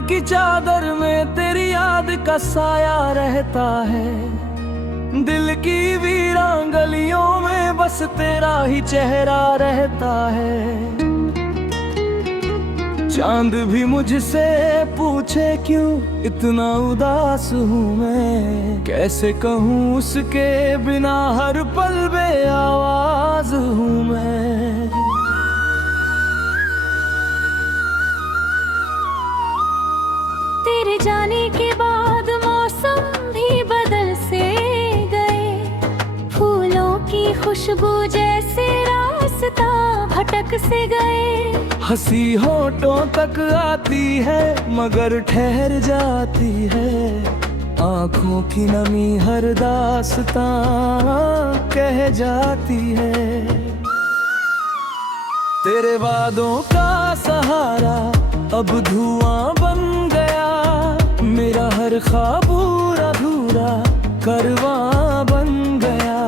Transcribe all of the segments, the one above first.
की चादर में तेरी याद का साया रहता है। दिल की वीरान गलियों में बस तेरा ही चेहरा रहता है। चांद भी मुझसे पूछे क्यों इतना उदास हूँ मैं, कैसे कहूँ उसके बिना हर पल बेआवाज हूँ मैं। तेरे जाने के बाद मौसम भी बदल से गए, फूलों की खुशबू जैसे रास्ता भटक से गए। हंसी होठों तक आती है मगर ठहर जाती है, आँखों की नमी हर दास्तां कह जाती है। तेरे वादों का सहारा अब धुआं बन गया, मेरा हर ख्वाब अधूरा करवां बन गया।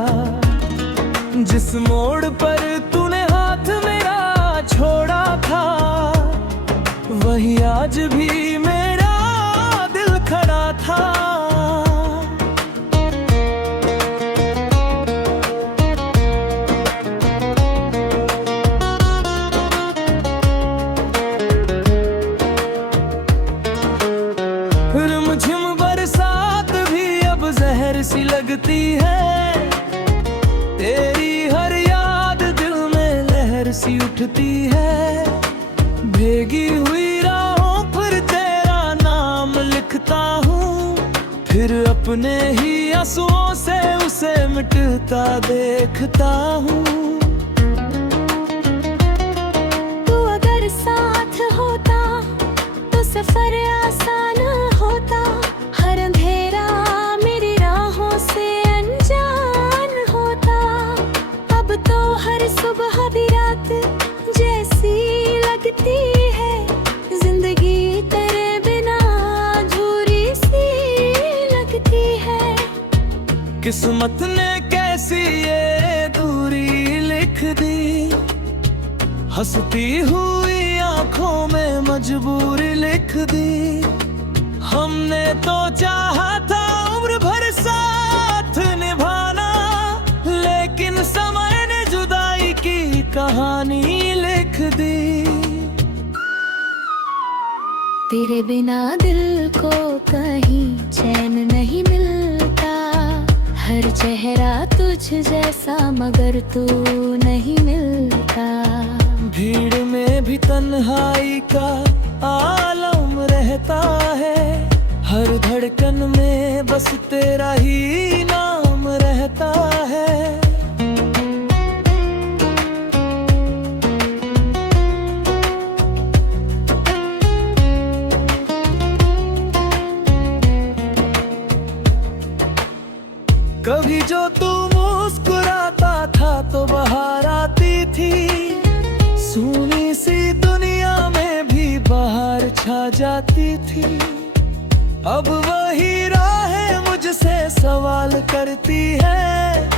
जिस मोड़ पर तूने हाथ मेरा छोड़ा था, वही आज भी मेरा दिल खड़ा था। रिमझिम बरसात भी अब जहर सी लगती है, तेरी हर याद दिल में लहर सी उठती है। भीगी हुई राहों पर तेरा नाम लिखता हूँ, फिर अपने ही आंसुओं से उसे मिटता देखता हूँ। तू अगर साथ होता तो सफर आसान होता, हर अंधेरा मेरी राहों से अनजान होता। अब तो हर सुबह भी रात जैसी लगती है, जिंदगी तेरे बिना अधूरी सी लगती है। किस्मत ने कैसी ये दूरी लिख दी, हंसती हुई आंखों में मजबूरी लिख दी। हमने तो चाहा था उम्र भर साथ निभाना, लेकिन समय ने जुदाई की कहानी लिख दी। तेरे बिना दिल को कहीं चैन नहीं मिलता, हर चेहरा तुझ जैसा मगर तू नहीं मिलता। भीड़ में भी तन्हाई का आलम रहता है, हर धड़कन में बस तेरा ही नाम रहता है। कभी जो तू मुस्कुराता था तो बाहर आती थी, सूनी सी दुनिया में भी बाहर छा जाती थी। अब वही राहें मुझसे सवाल करती है,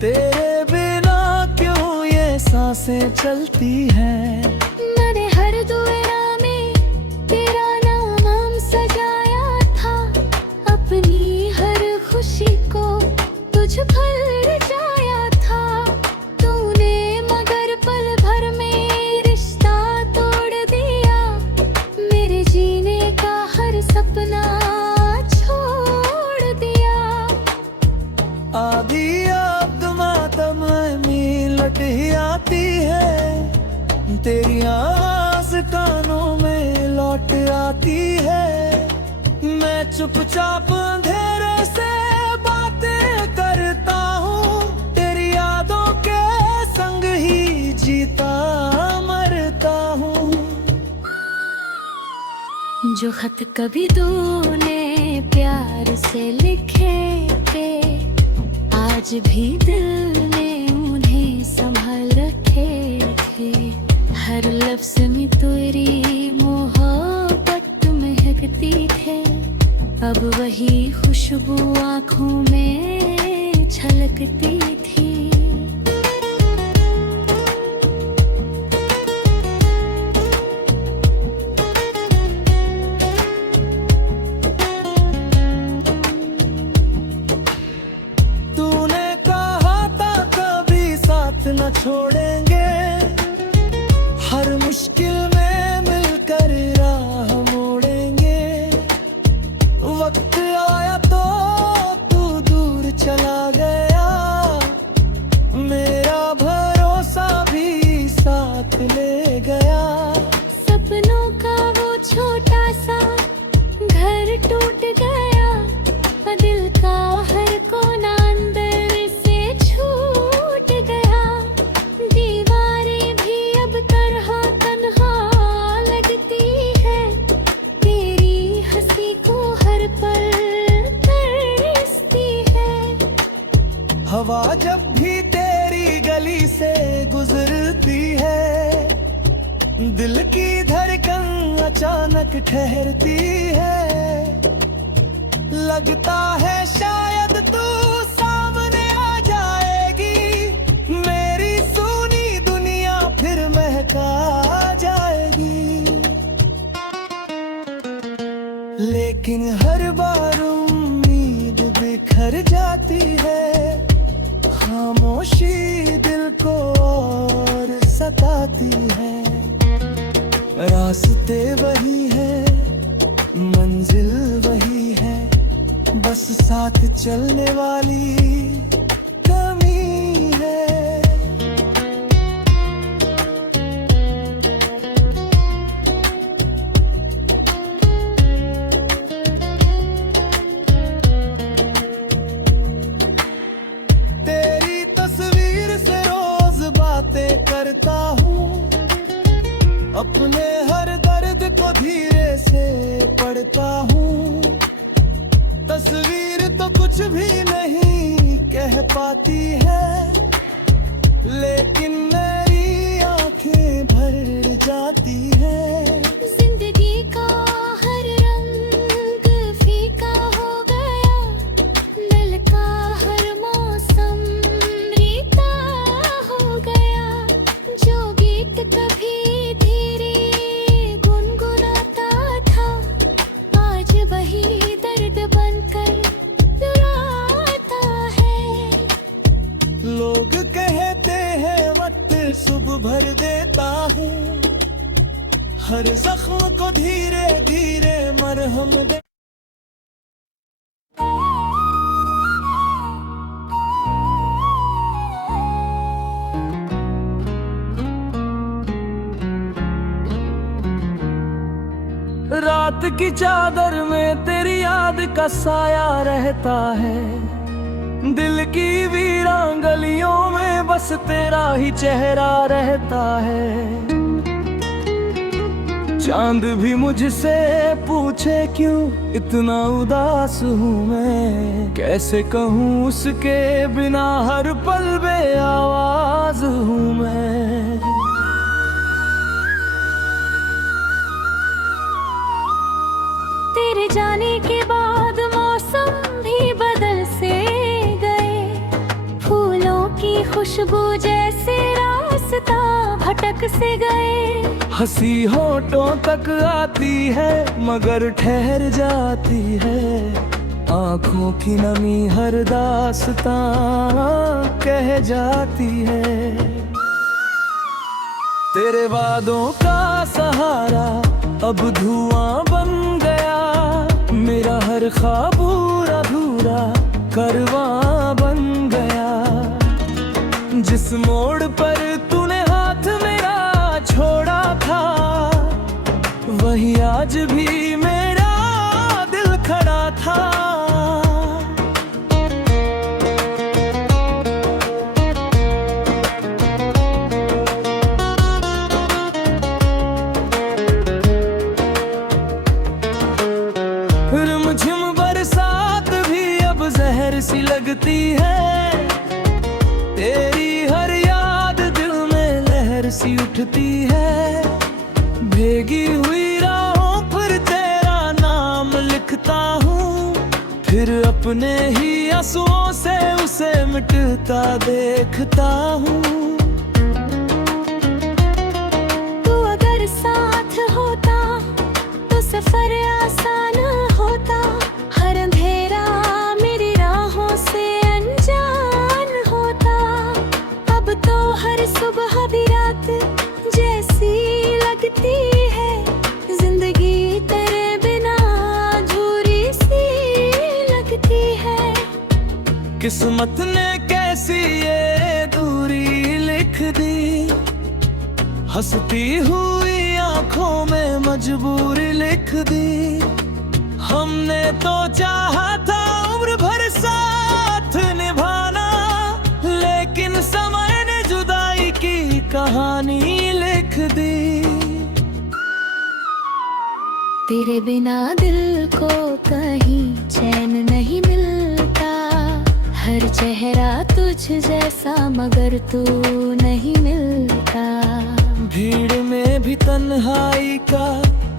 तेरे बिना क्यों ये सांसें चलती हैं। मैंने हर दुआ में तेरा नाम सजाया था, अपनी हर खुशी को तुझ पर जाया था। तूने मगर पल भर में रिश्ता तोड़ दिया, मेरे जीने का हर सपना छोड़ दिया। आधी याद मातम में लट ही आती है, तेरी आवाज़ कानों में लौट आती है। मैं चुपचाप अंधेरे से बातें करता हूँ, तेरी यादों के संग ही जीता मरता हूँ। जो खत कभी तूने प्यार से लिखे थे, आज भी दिल ने उन्हें संभाल रखे थे। हर लफ्ज में तेरी मोहब्बत महकती थे, अब वही खुशबू आँखों में छलकती थी। छोड़ेंगे, हर मुश्किल में मिलकर राह मोड़ेंगे। वक्त आया तो तू दूर चला गया, मेरा भरोसा भी साथ ले गया। सपनों का वो छोटा सा घर टूट गया, दिल का हर कोना अंदर से छूट गया। दीवारें भी अब तरह तन्हा लगती है, तेरी हंसी को हर पल तरसती है। हवा जब भी तेरी गली से गुजरती है, दिल की धड़कन अचानक ठहरती है। लगता है शायद तू सामने आ जाएगी, मेरी सुनी दुनिया फिर महका जाएगी। लेकिन हर बार उम्मीद बिखर जाती है, खामोशी दिल को और सताती है। रास्ते वही है, मंजिल वही है, बस साथ चलने वाली कमी है। तेरी तस्वीर से रोज बातें करता हूँ, अपने हर दर्द को धीरे से पढ़ता हूँ। तस्वीर तो कुछ भी नहीं कह पाती है, लेकिन मेरी आंखें भर जाती है। जिंदगी का हर रंग फीका हो गया, दिल का हर मौसम रीता हो गया। जो गीत कभी धीरे गुनगुनाता था, आज वही दर्द बनकर रुलाता है। लोग कहते हैं वक्त सुबह भर देता हूँ, हर जख्म को धीरे धीरे मरहम दे। रात की चादर में तेरी याद का साया रहता है, दिल की वीरान गलियों में बस तेरा ही चेहरा रहता है। चांद भी मुझसे पूछे क्यों इतना उदास हूँ मैं, कैसे कहूँ उसके बिना हर पल बेआवाज हूँ मैं। तेरे जाने के बाद मौसम भी बदल से गए, फूलों की खुशबू जैसे रास्ता भटक से गए। हंसी होठों तक आती है मगर ठहर जाती है, आंखों की नमी हर दास्तां कह जाती है। तेरे वादों का सहारा अब धुआं बन गया, मेरा हर ख्वाब अधूरा करवां बन गया। जिस मोड़ पर तूने हाथ मेरा छोड़ा था, वही आज भी मेरा दिल खड़ा था। रिमझिम बरसात भी अब जहर सी लगती है, तेरी हर याद दिल में लहर सी उठती है। भीगी हुई राहों पर तेरा नाम लिखता हूँ, फिर अपने ही आंसुओं से उसे मिटता देखता हूँ। तू अगर साथ होता तो सफर आसान होता, हर अंधेरा मेरी राहों से अनजान होता। अब तो हर किस्मत ने कैसी ये दूरी लिख दी, हंसती हुई आंखों में मजबूरी लिख दी। हमने तो चाहा था उम्र भर साथ निभाना, लेकिन समय ने जुदाई की कहानी लिख दी। तेरे बिना दिल को कहीं चैन नहीं मिलता, हर चेहरा तुझ जैसा मगर तू नहीं मिलता। भीड़ में भी तन्हाई का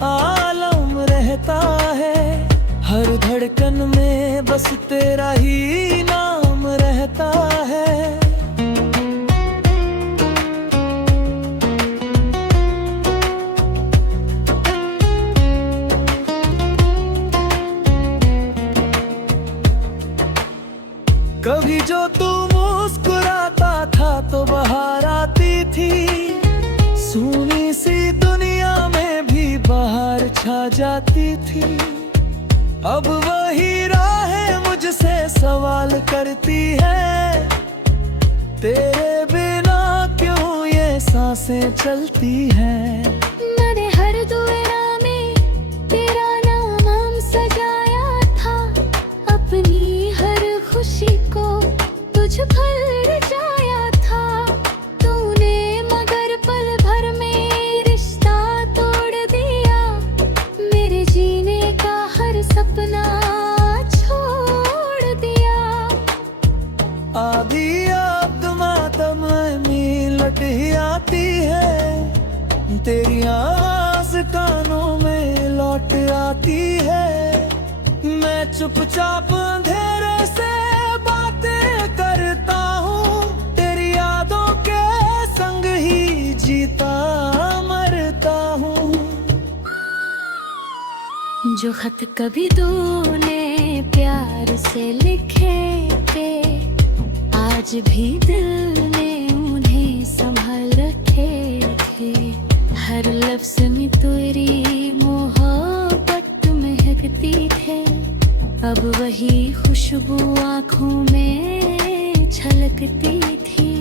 आलम रहता है, हर धड़कन में बस तेरा ही नाम रहता है। कभी जो तू मुस्कुराता था तो बाहर आती थी, सूनी सी दुनिया में भी बाहर छा जाती थी। अब वही राहें मुझसे सवाल करती है, तेरे बिना क्यों ये सांसें चलती हैं। मैंने हर दुआ में तेरा नाम सजाया था, अपनी हर खुशी को तुझ पर जाया था। तूने मगर पल भर में रिश्ता तोड़ दिया, मेरे जीने का हर सपना छोड़ दिया। आधी याद मातम में लट ही आती है, तेरी आवाज़ कानों में लौट आती है। मैं चुपचाप अंधेरे से बातें करता हूँ, तेरी यादों के संग ही जीता मरता हूँ। जो खत कभी तूने प्यार से लिखे थे, आज भी दिल ने उन्हें संभाल रखे थे। हर लफ्ज़ में तेरी मोहब्बत महकती थे, अब वही खुशबू आँखों में छलकती थी।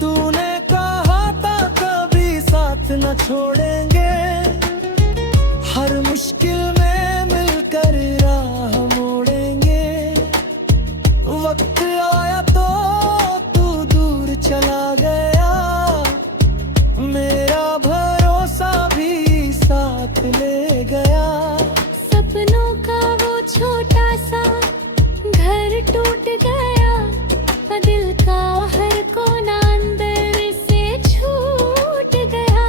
तूने कहा था कभी साथ न छोड़ेंगे, हर मुश्किल में मिलकर राह मोड़ेंगे। वक्त आया तो तू दूर चला गया, मेरा भरोसा भी साथ ले गया। सपनों का वो छोटा सा घर टूट गया, दिल का हर कोना अंदर से छूट गया।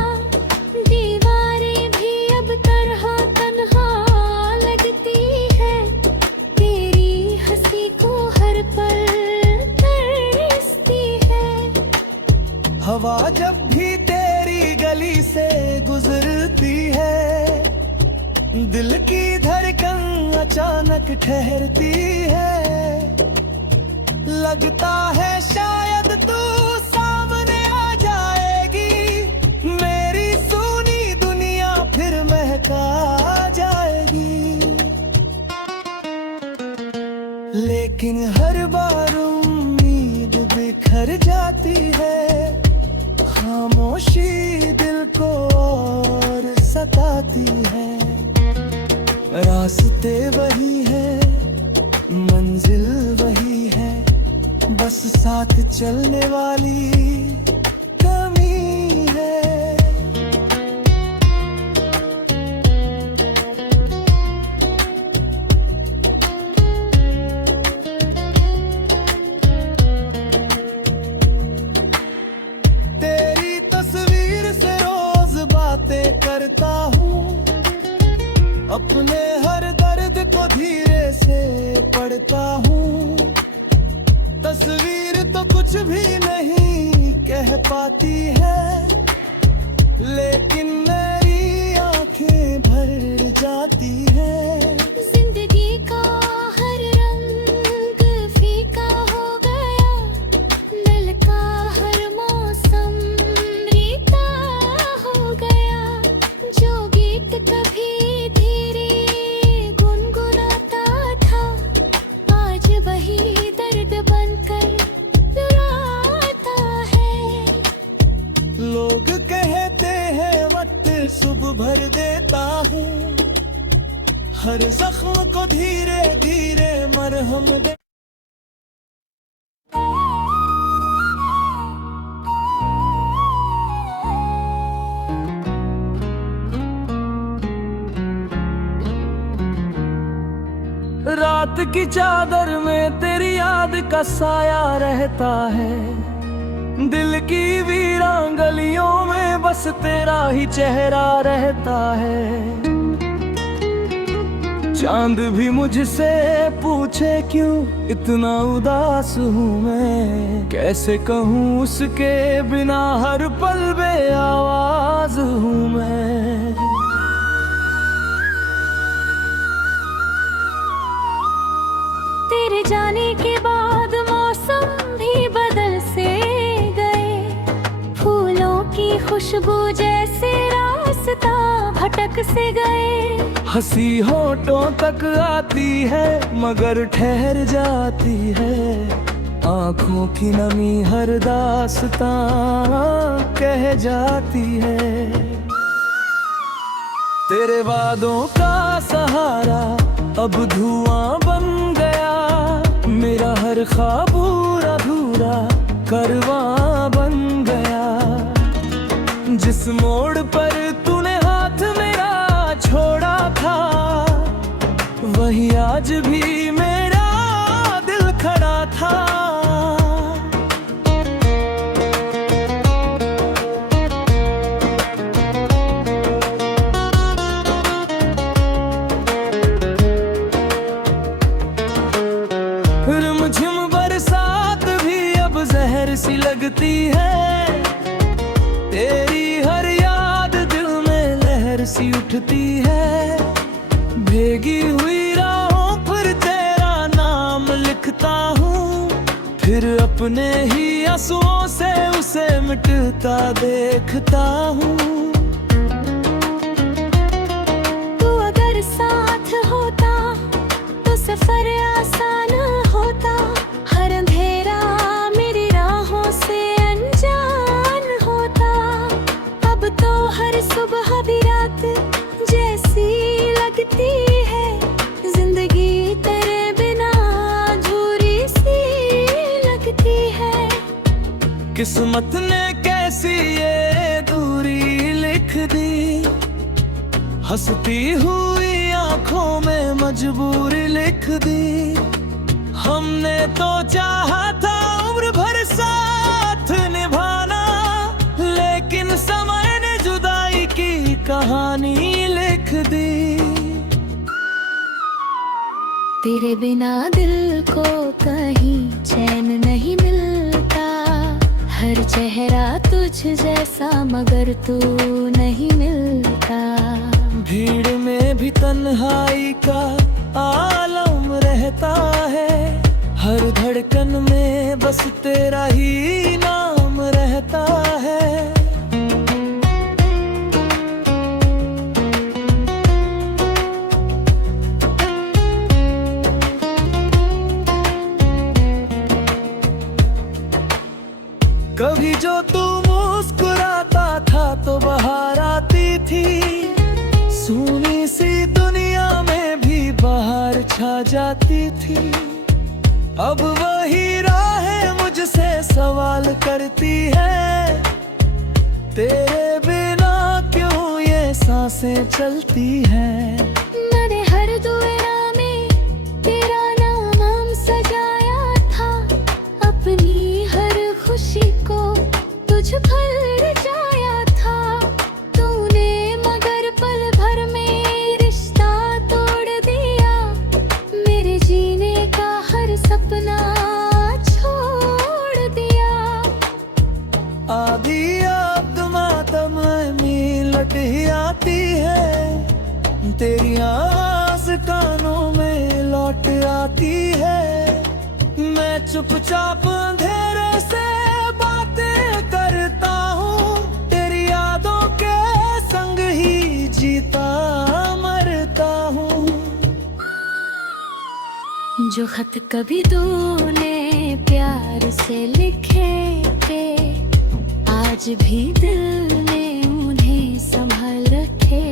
दीवारें भी अब तरह तन्हा लगती है, तेरी हंसी को हर पल तरसती है। हवा जब भी तेरी गली से गुजरती है, दिल की धड़कन अचानक ठहरती है। लगता है शायद तू सामने आ जाएगी, मेरी सूनी दुनिया फिर महका जाएगी। लेकिन हर बार उम्मीद बिखर जाती है, खामोशी दिल को और सताती है। रास्ते वही है, मंजिल वही है, बस साथ चलने वाली कमी है। तेरी तस्वीर से रोज बातें करता हूँ, अपने हर दर्द को धीरे से पढ़ता हूँ। तस्वीर तो कुछ भी नहीं कह पाती है, लेकिन मेरी आंखें भर जाती हैं। जिंदगी का हर रंग फीका हो गया, दिल का भर देता हूँ, हर जख्म को धीरे धीरे मरहम दे। रात की चादर में तेरी याद का साया रहता है, दिल की वीरान गलियों में बस तेरा ही चेहरा रहता है। चांद भी मुझसे पूछे क्यों इतना उदास हूँ मैं, कैसे कहूँ उसके बिना हर पल बेआवाज हूँ मैं। तेरे जाने के बाद मौसम भी बदल से गए, फूलों की खुशबू जैसे रास्ता भटक से गए। हंसी होठों तक आती है मगर ठहर जाती है, आँखों की नमी हर दास्तां कह जाती है। तेरे वादों का सहारा अब धुआं बन गया, मेरा हर ख्वाब अधूरा करवां बन गया। जिस मोड़ पर तूने हाथ मेरा छोड़ा था, वही आज भी मेरा दिल खड़ा था। रिमझिम बरसात भी अब जहर सी लगती है, तेरी हर याद दिल में लहर सी उठती है। भीगी हुई राहों पर तेरा नाम लिखता हूँ, फिर अपने ही आंसुओं से उसे मिटता देखता हूँ। तू अगर साथ होता तो सफर आसान होता, हर अंधेरा मेरी राहों से अनजान होता। अब तो हर सुबह भी रात जैसी लगती है, जिंदगी तेरे बिना अधूरी सी लगती है। किस्मत ने कैसी ये दूरी लिख दी, हंसती हुई आंखों में मजबूरी लिख दी। हमने तो चाहा था उम्र भर साथ निभाना, लेकिन समय ने जुदाई की कहानी लिख दी। तेरे बिना दिल को कहीं चैन नहीं मिलता, हर चेहरा तुझ जैसा मगर तू नहीं मिलता। भीड़ में भी तन्हाई का आलम रहता है, हर धड़कन में बस तेरा ही नाम रहता है। कभी जो तू मुस्कुराता था तो बाहर आती थी, सूनी सी दुनिया में भी बाहर छा जाती थी। अब वही राहें मुझसे सवाल करती है, तेरे बिना क्यों ये सांसें चलती हैं। मैंने हर दुआ में तेरा नाम सजाया था, अपनी हर खुशी को तुझ पर जाया था। तूने मगर पल भर में रिश्ता तोड़ दिया, मेरे जीने का हर सपना छोड़ दिया। आधी याद मातम में लट ही आती है, तेरी आवाज़ कानों में लौट आती है। मैं चुपचाप अंधेरे से बातें करता हूँ, तेरी यादों के संग ही जीता मरता हूँ। जो खत कभी तूने प्यार से लिखे थे, आज भी दिल ने उन्हें संभाल रखे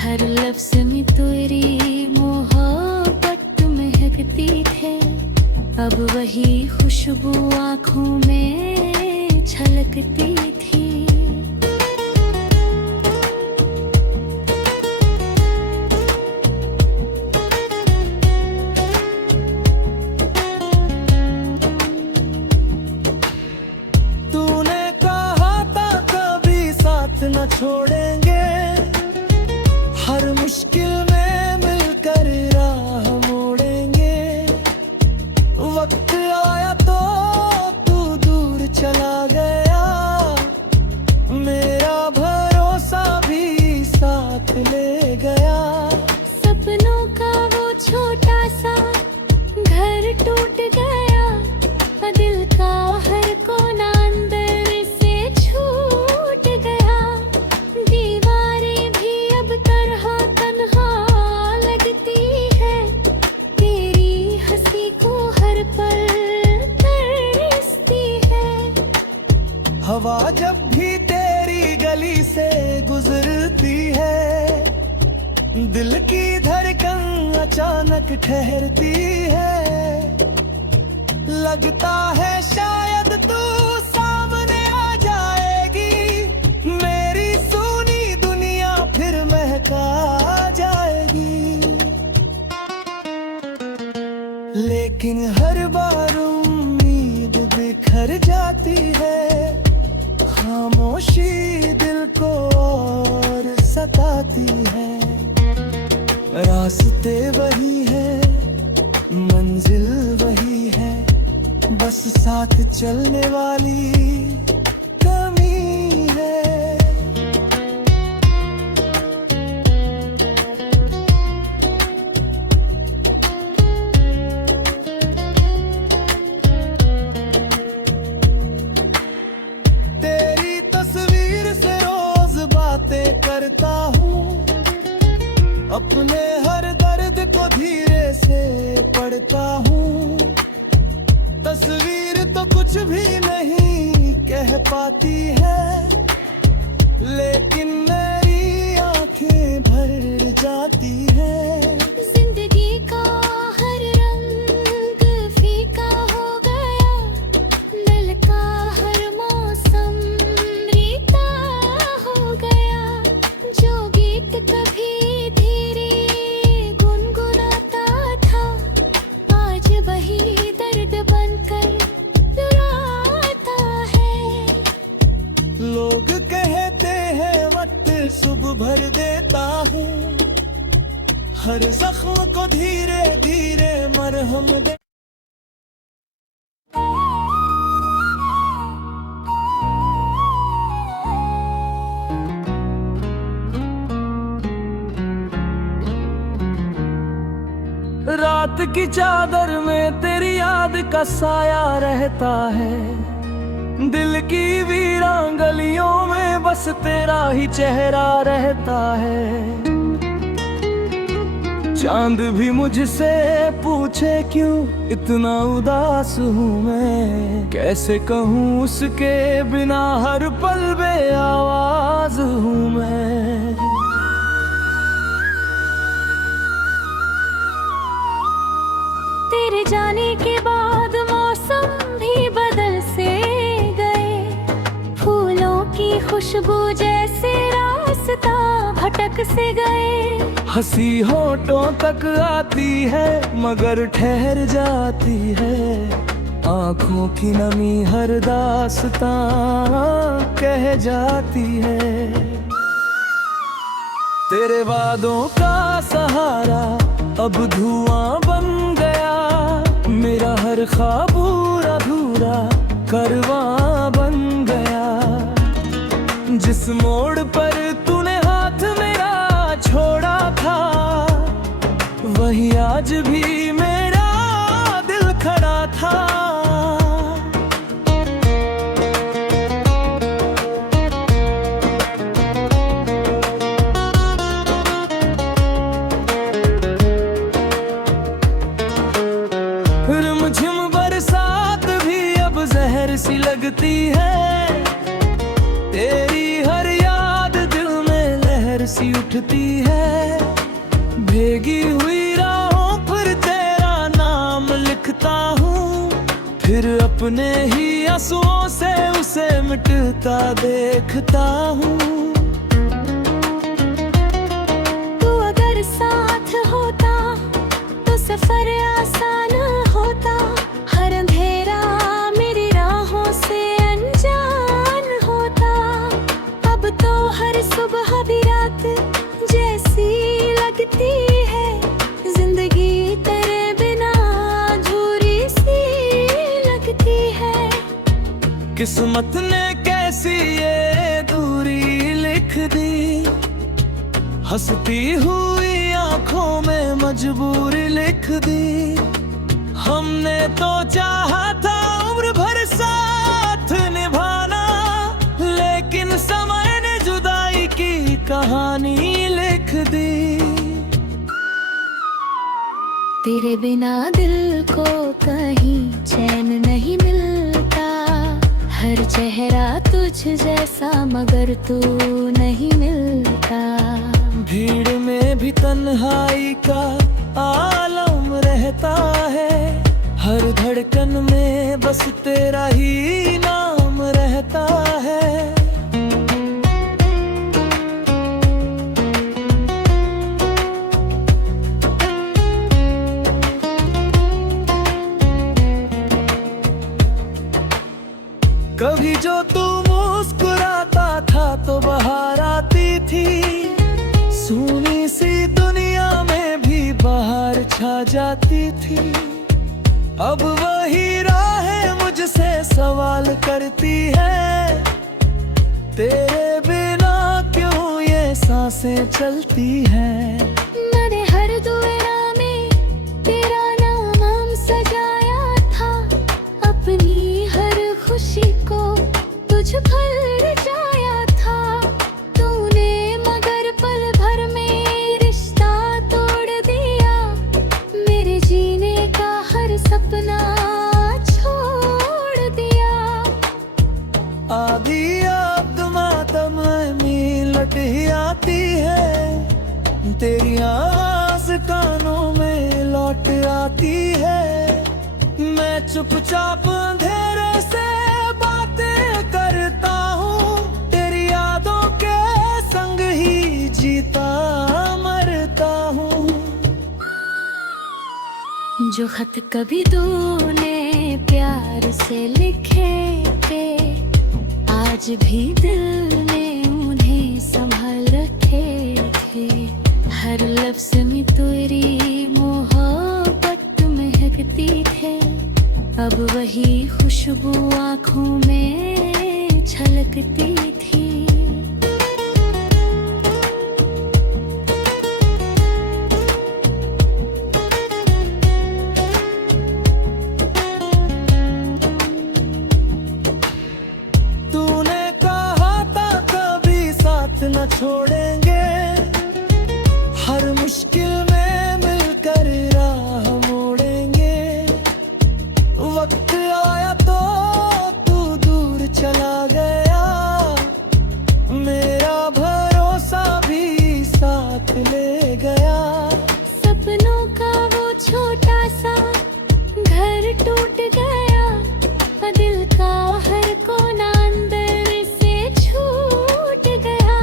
हर लफ्ज में तेरी मोहब्बत महकती थे। अब वही खुशबू आँखों में छलकती थी। तूने कहा था कभी साथ न छोड़ेंगे, हर मुश्किल में मिलकर राह मोड़ेंगे। वक्त आया तो तू दूर चला गया, मेरा भरोसा भी साथ ले गया। सपनों का वो छोटा सा घर टूट गया, दिल का हर कोना अंदर से छूट गया। दीवारें भी अब तरह तन्हा लगती है, तेरी हंसी को हर पल तरसती है। हवा जब भी तेरी गली से गुजरती है, दिल की धड़कन अचानक ठहरती है। लगता है शायद तू सामने आ जाएगी, मेरी सुनी दुनिया फिर महका जाएगी। लेकिन हर बार उम्मीद बिखर जाती है, खामोशी दिल को और सताती है। रास्ते वही है, मंजिल वही है, बस साथ चलने वाली कमी है। तेरी तस्वीर से रोज बातें करता हूँ, अपने हर दर्द को धीरे से पढ़ता हूँ। तस्वीर तो कुछ भी नहीं कह पाती है, लेकिन मेरी आंखें भर जाती है। जिंदगी का हर रंग फीका हो गया, दिल का हर मौसम रीता हो गया। जो गीत कभी धीरे गुनगुनाता था, आज वही दर्द बनकर रुलाता है। लोग कहते हैं वक्त सुबह भर देता हूँ, हर जख्म को धीरे धीरे मरहम दे। रात की चादर में तेरी याद का साया रहता है, दिल की वीरान गलियों में बस तेरा ही चेहरा रहता है। चांद भी मुझसे पूछे क्यों इतना उदास हूँ मैं, कैसे कहूँ उसके बिना हर पल बेआवाज हूँ मैं। तेरे जाने के बाद मौसम भी बदल से गए, फूलों की खुशबू जैसे रास्ता भटक से गए। हंसी होठों तक आती है मगर ठहर जाती है, आँखों की नमी हर दास्तां कह जाती है। तेरे वादों का सहारा अब धुआं बन गया, मेरा हर ख्वाब अधूरा करवां बन गया। जिस मोड़ पर तूने हाथ मेरा छोड़ा था, वही आज भी मेरा दिल खड़ा था। रिमझिम बरसात भी अब जहर सी लगती है, तेरी हर याद दिल में लहर सी उठती है। भीगी हुई राहों पर तेरा नाम लिखता हूँ, फिर अपने ही आंसुओं से उसे मिटता देखता हूँ। तू अगर साथ होता तो सफर आसान होता, हर अंधेरा मेरी राहों से अनजान होता। अब तो हर सुबह भी रात जैसी लगती है, जिंदगी तेरे बिना अधूरी सी लगती है। किस्मत ने कैसी ये दूरी लिख दी, हंसती हुई आंखों में मजबूरी लिख दी। हमने तो चाहा था उम्र भर साथ निभाना, लेकिन समय ने जुदाई की कहानी लिख दी। तेरे बिना दिल को कहीं चैन नहीं मिलता, हर चेहरा तुझ जैसा मगर तू नहीं मिलता। भीड़ में भी तन्हाई का आलम रहता है, हर धड़कन में बस तेरा ही नाम रहता है। कभी जो तू मुस्कुराता था तो बाहर आती थी, सूनी सी दुनिया में भी बाहर छा जाती थी। अब वही राहें मुझसे सवाल करती है, तेरे बिना क्यों ये सांसें चलती हैं। मैंने हर दुआ में तेरा नाम सजाया था, अपनी हर खुशी को तुझ पर जाया था। तूने मगर पल भर में रिश्ता तोड़ दिया, मेरे जीने का हर सपना छोड़ दिया। आधी याद मातम में लट ही आती है, तेरी आवाज़ कानों में लौट आती है। मैं चुपचाप अंधेरे से बातें करता हूँ, तेरी यादों के संग ही जीता मरता हूँ। जो खत कभी तूने प्यार से लिखे थे, आज भी दिल ने उन्हें संभाल रखे थे। हर लफ्ज़ में तेरी मोहब्बत महकती थे, अब वही खुशबू आँखों में छलकती थी। तूने कहा था कभी साथ न छोड़ेंगे, हर मुश्किल में मिलकर राह मोड़ेंगे। वक्त आया तो तू दूर चला गया, मेरा भरोसा भी साथ ले गया। सपनों का वो छोटा सा घर टूट गया, दिल का हर कोना अंदर से छूट गया।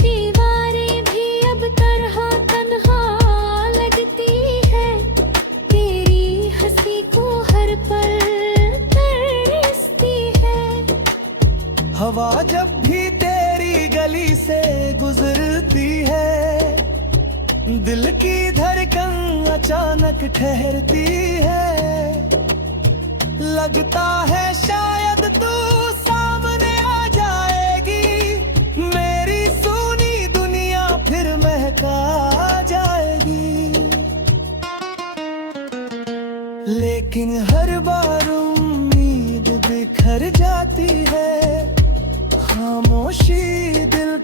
दीवारें भी अब तरह तन्हा लगती है, तेरी हंसी को हर पल तरसती है। हवा जब भी तेरी गली से गुजरती है, दिल की धड़कन अचानक ठहरती है। लगता है शायद तू सामने आ जाएगी, मेरी सूनी दुनिया फिर महका जाएगी। लेकिन हर बार उम्मीद बिखर जाती है, खामोशी दिल